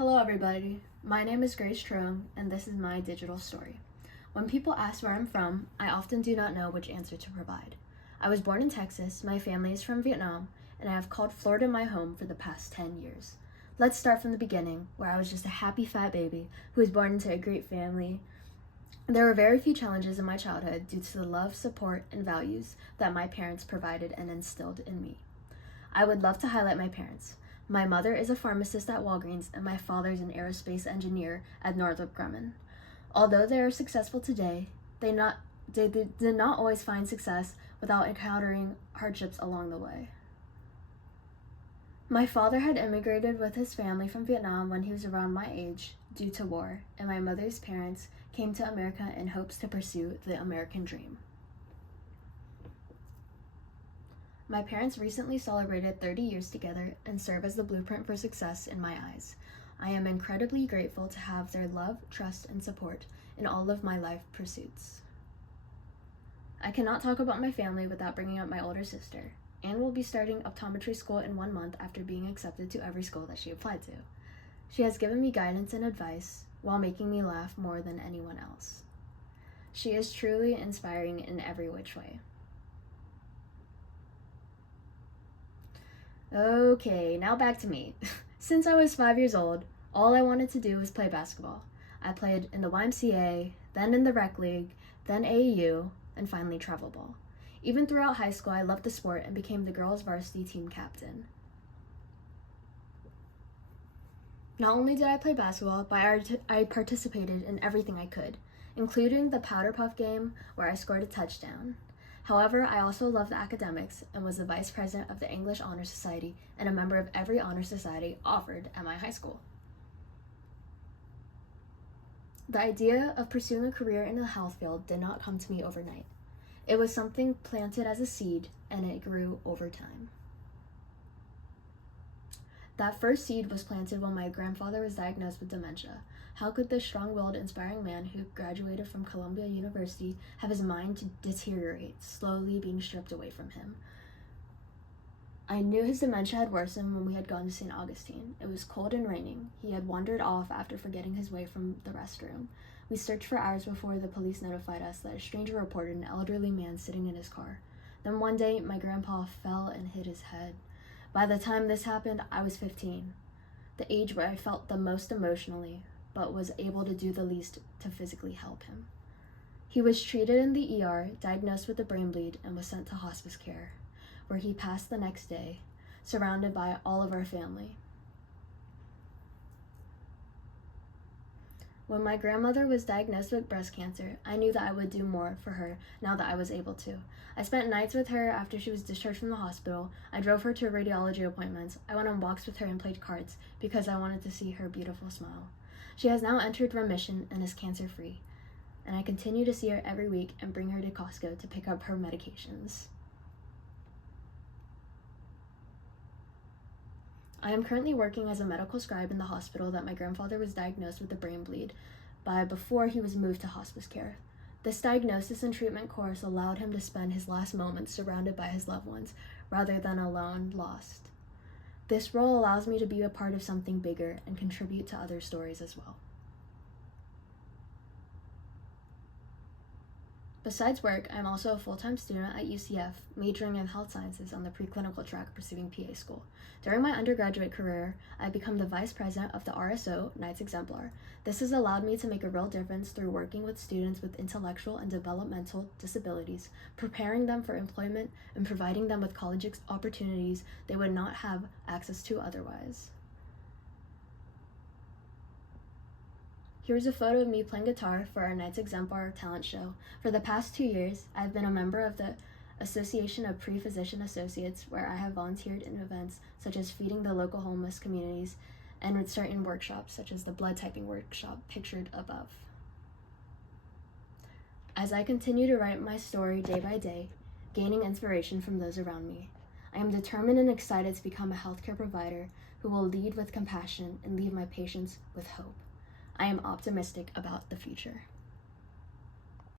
Hello everybody, my name is Grace Trome and this is my digital story. When people ask where I'm from, I often do not know which answer to provide. I was born in Texas, my family is from Vietnam, and I have called Florida my home for the past 10 years. Let's start from the beginning, where I was just a happy fat baby who was born into a great family. There were very few challenges in my childhood due to the love, support, and values that my parents provided and instilled in me. I would love to highlight my parents. My mother is a pharmacist at Walgreens, and my father is an aerospace engineer at Northrop Grumman. Although they are successful today, they did not always find success without encountering hardships along the way. My father had immigrated with his family from Vietnam when he was around my age due to war, and my mother's parents came to America in hopes to pursue the American dream. My parents recently celebrated 30 years together and serve as the blueprint for success in my eyes. I am incredibly grateful to have their love, trust, and support in all of my life pursuits. I cannot talk about my family without bringing up my older sister. Anne will be starting optometry school in 1 month after being accepted to every school that she applied to. She has given me guidance and advice while making me laugh more than anyone else. She is truly inspiring in every which way. Okay, now back to me. Since I was 5 years old, all I wanted to do was play basketball. I played in the YMCA, then in the rec league, then AAU, and finally travel ball. Even throughout high school, I loved the sport and became the girls' varsity team captain. Not only did I play basketball, but I participated in everything I could, including the powder puff game where I scored a touchdown. However, I also loved academics and was the vice president of the English Honor Society and a member of every honor society offered at my high school. The idea of pursuing a career in the health field did not come to me overnight. It was something planted as a seed, and it grew over time. That first seed was planted when my grandfather was diagnosed with dementia. How could this strong-willed, inspiring man who graduated from Columbia University have his mind deteriorate, slowly being stripped away from him? I knew his dementia had worsened when we had gone to St. Augustine. It was cold and raining. He had wandered off after forgetting his way from the restroom. We searched for hours before the police notified us that a stranger reported an elderly man sitting in his car. Then one day, my grandpa fell and hit his head. By the time this happened, I was 15, the age where I felt the most emotionally, but was able to do the least to physically help him. He was treated in the ER, diagnosed with a brain bleed, and was sent to hospice care, where he passed the next day, surrounded by all of our family. When my grandmother was diagnosed with breast cancer, I knew that I would do more for her now that I was able to. I spent nights with her after she was discharged from the hospital. I drove her to radiology appointments. I went on walks with her and played cards because I wanted to see her beautiful smile. She has now entered remission and is cancer-free, and I continue to see her every week and bring her to Costco to pick up her medications. I am currently working as a medical scribe in the hospital that my grandfather was diagnosed with a brain bleed by before he was moved to hospice care. This diagnosis and treatment course allowed him to spend his last moments surrounded by his loved ones, rather than alone, lost. This role allows me to be a part of something bigger and contribute to other stories as well. Besides work, I'm also a full-time student at UCF, majoring in health sciences on the preclinical track pursuing PA school. During my undergraduate career, I've become the vice president of the RSO, Knights Exemplar. This has allowed me to make a real difference through working with students with intellectual and developmental disabilities, preparing them for employment and providing them with college opportunities they would not have access to otherwise. Here's a photo of me playing guitar for our Knights Exemplar talent show. For the past 2 years, I've been a member of the Association of Pre-Physician Associates, where I have volunteered in events such as feeding the local homeless communities and with certain workshops such as the blood typing workshop pictured above. As I continue to write my story day by day, gaining inspiration from those around me, I am determined and excited to become a healthcare provider who will lead with compassion and leave my patients with hope. I am optimistic about the future.